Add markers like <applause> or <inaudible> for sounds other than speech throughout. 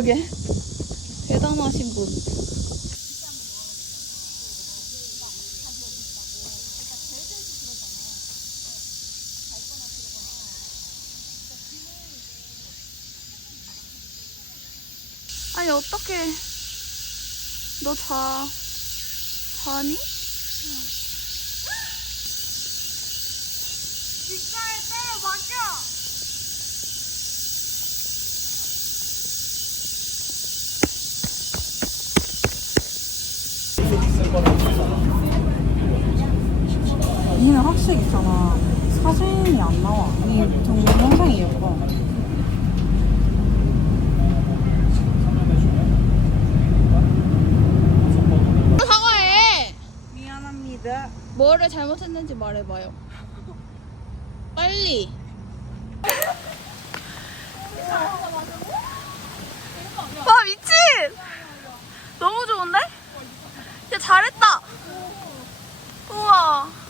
그러게. 대단하신 분. 아니 어떻게 너 자, 자니? 니는 확실히 있잖아. 사진이 안 나와. 이 동영상이 예뻐. 사과해! 미안합니다. 뭐를 잘못했는지 말해봐요. 빨리. 와 미친! 너무 좋은데? 야 잘했다. 우와.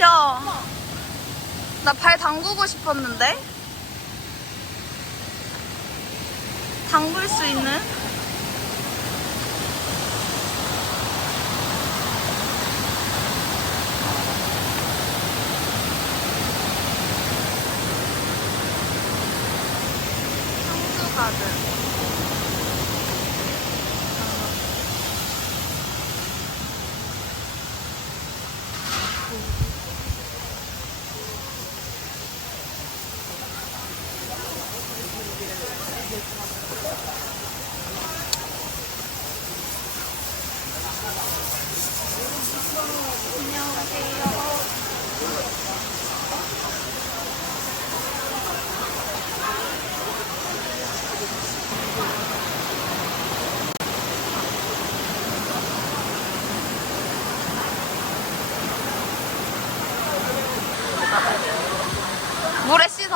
야, 나 발 담그고 싶었는데. 담글 수 있는?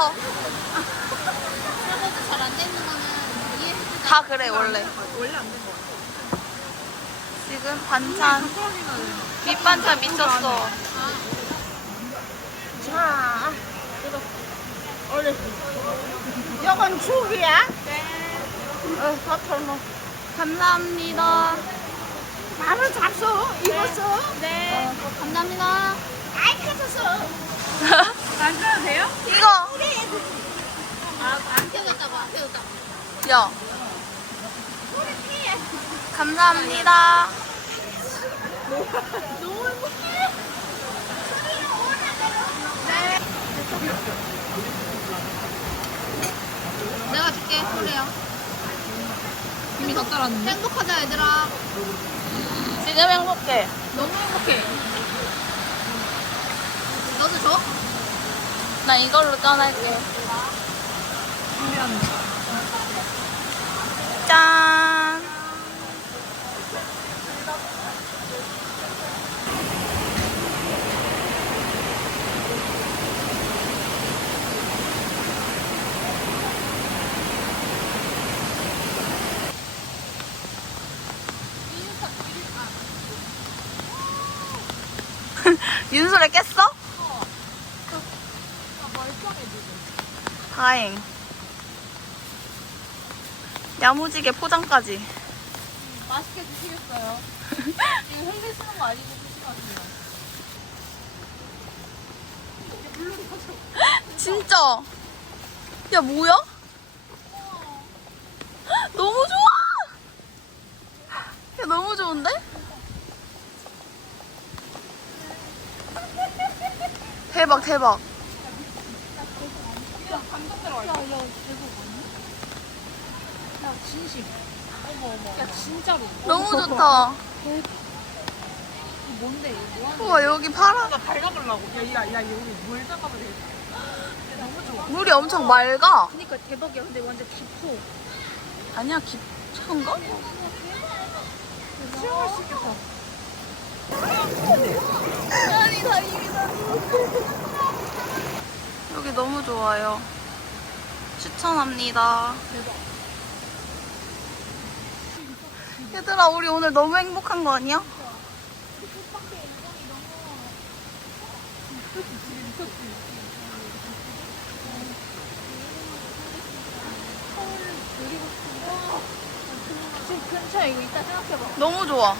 씻어. 설거지 잘 안 되는 거는 이해해주자. 다 그래 원래. 원래 안 된 거 같아. 지금 반찬 밑반찬 미쳤어. 자, 원래 이건 죽이야? 네. 어, 넣어. 감사합니다. 나는 잡숴, 익었어. 네. 감사합니다. 아이, 커졌어. 안 써도 돼요? 이거 안 태우겠다고, 안 태우겠다고. 야. 감사합니다. 내가 줄게, 소리야. 이미 다 따랐는데? 행복하자, 얘들아. 지금 행복해. 너무 행복해. 너도 줘? 나 이걸로 떠날게. 짠. <laughs> 윤솔에 깼어. 다행. 야무지게 포장까지. 맛있게 드시겠어요? <laughs> 이거 헬기 쓰는 거 아니고 드시거든요. 진짜. 야, 뭐야? 너무 좋아! 야, 너무 좋은데? 대박, 대박. 야 진짜로. 너무 좋다. 뭔데 이거 뭐 하는 우와, 여기 파란. 나 밟아보려고. 야, 야, 야, 여기 물 잡아도 돼. 물이 엄청 맑아. 그니까 대박이야. 근데 완전 깊어. 아니야, 깊은가? 수영할 수 있겠다. 여기 너무 좋아요. 추천합니다. 얘들아, 우리 오늘 너무 행복한 거 아니야? 지금 근처에 이거 이따 생각해봐. 너무 좋아.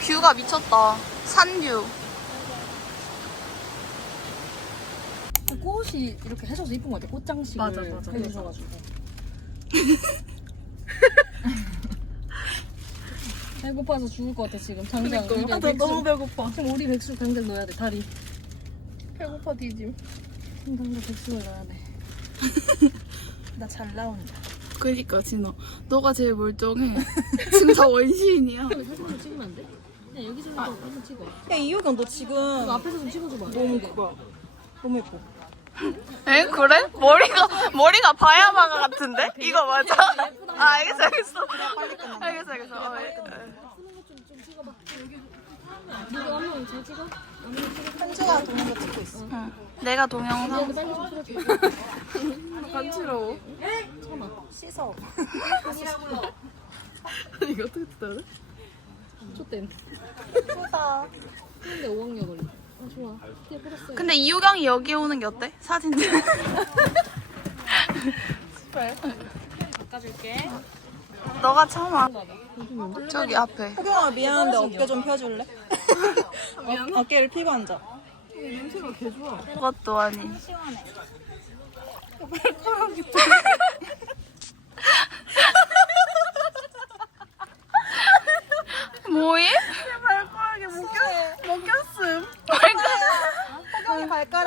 뷰가 미쳤다. 산뷰. 꽃이 이렇게 해줘서 이쁜 것 같아. 꽃장식을 맞아, 맞아. 해주셔가지고. <laughs> 배고파서 죽을 것 같아 지금 당장. 그러니까. 아, 나 너무 배고파. 지금 우리 백숙 당장 넣어야 돼 다리. 배고파 뒤짐. 지금 당장 백숙을 넣어야 돼. <laughs> 나 잘 나온다. 그니까, 진아. 너가 제일 멀쩡해. <laughs> 지금 다 원시인이야. 사진 좀 찍으면 안 돼? 그냥 여기서 한번 찍어. 야, 이효경, 너 지금 앞에서 좀 찍어줘봐. 너무 그거야. 너무 예뻐. 에? 그래? 머리가, 머리가 바야마가 같은데? 이거 맞아? 아, 알겠어, 알겠어. 알겠어, 알겠어. 어, 예, 예. 현주가 동영상 찍고 있어. 응. 내가 동영상. 풀어줘. <laughs> 간지러워. 씻어. 이거 어떻게 듣다래? 초댐. 예쁘다. 근데 5학년 걸려. 아 좋아. 풀었어요. 근데 이효경이 여기 오는 게 어때? 사진 찍 바꿔줄게. 너가 처음 와. 저기 앞에. 호경아, 미안한데 어깨 좀 펴줄래? <laughs> 미안. 어깨를 피고 앉아. 그것도 아니. 뭐임? 발가락에 묶였, 묶였음.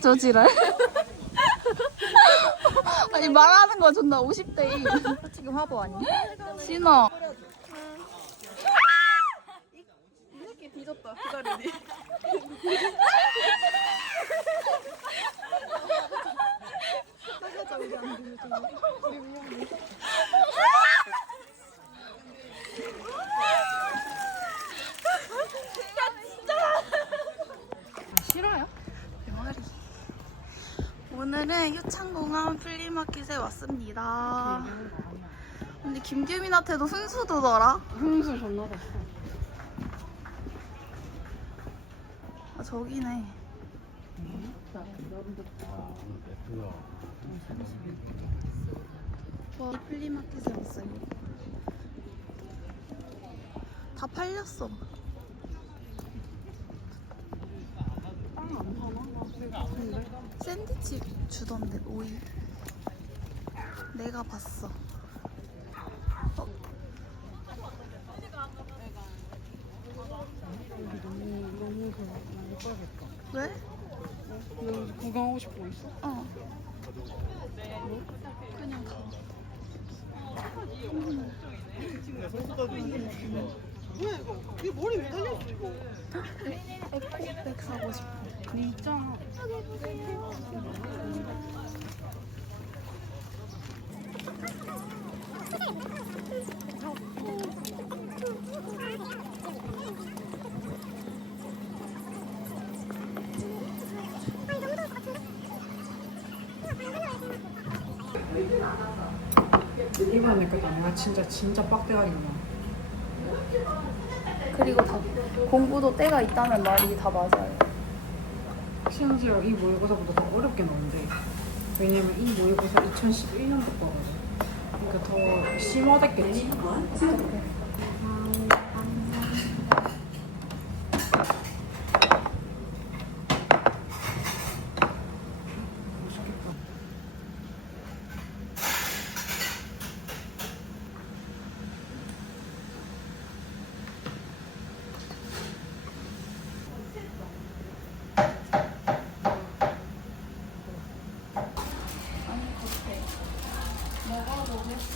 저 지랄? <laughs> 아니 말하는 거 존나 50대 지금 화보 아니야? 신어 이렇게 뒤졌다. 기다리니. <laughs> 싫어요? 오늘은 효창공항 플리마켓에 왔습니다. 근데 김규민한테도 훈수두더라? 흥수 존나 봤어. 아 저기네. 와 플리마켓에 왔어요. 다 팔렸어 샌드위치 주던데 오이 내가 봤어 어? 왜? 구경하고 싶어 있어? 어. 그냥 가. 에코백 사고 싶어. 있잖아. 이번에 그다 내가 진짜 진짜 빡대가리구나. 그리고 다 공부도 때가 있다는 말이 다 맞아요. 심지어 이 모의고사보다 더 어렵게 나오는데 왜냐면 이 모의고사 2011년도 거거든. 그러니까 더 심화됐겠지. 맛있겠다.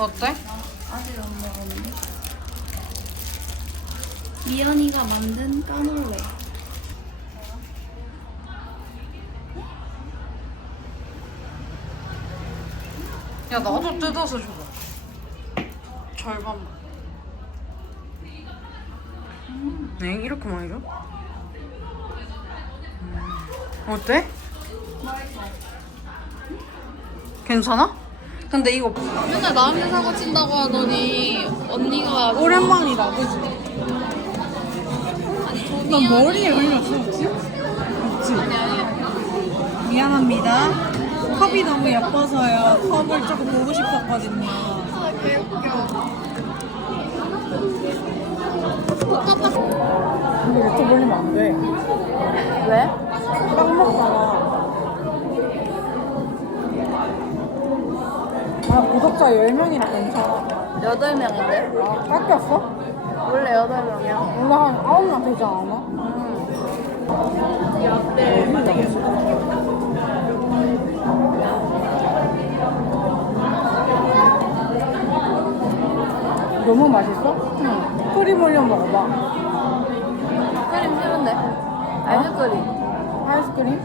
어때? 아직 안 먹었는데. 미연이가 만든 까놀레. 야 나도 뜯어서 줘봐. 절반만. 네 이렇게 많이 줘? 음. 어때? 괜찮아? 근데 이거 맨날 나한테 사고 친다고 하더니 언니가 오랜만이다, 그지? 나 머리에 올렸어, 혹시? 없지? 미안합니다. 컵이 너무 예뻐서요. 컵을 조금 보고 싶었거든요. 근데 이렇게 벌리면 안 돼. 왜? 빵 먹다가. 아, 구독자 10명이라 괜찮아. 여덟 명인데? 아, 깎였어? 원래 여덟 명이야. 원래 한 9명 되지 않아? 너무 맛있어? 응. 크림 올려 먹어봐. 크림 싫은데? 아이스크림. 아이스크림?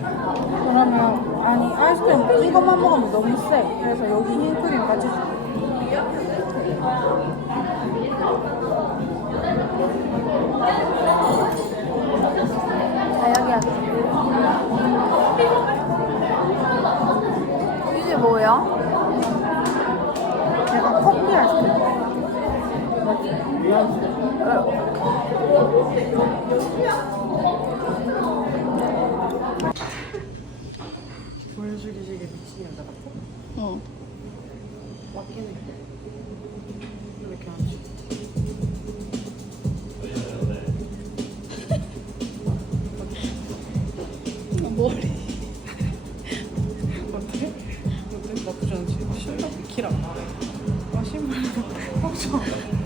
그러면 아니 아이스크림 이것만 먹으면 너무 세. 그래서 여기 흰 크림 같이 줄게. 할게. 이게 뭐야? 제가 커피 아이스크림. 머리 어때? 어때? 나쁘지 않지? 신발 키라 아 신발 걱정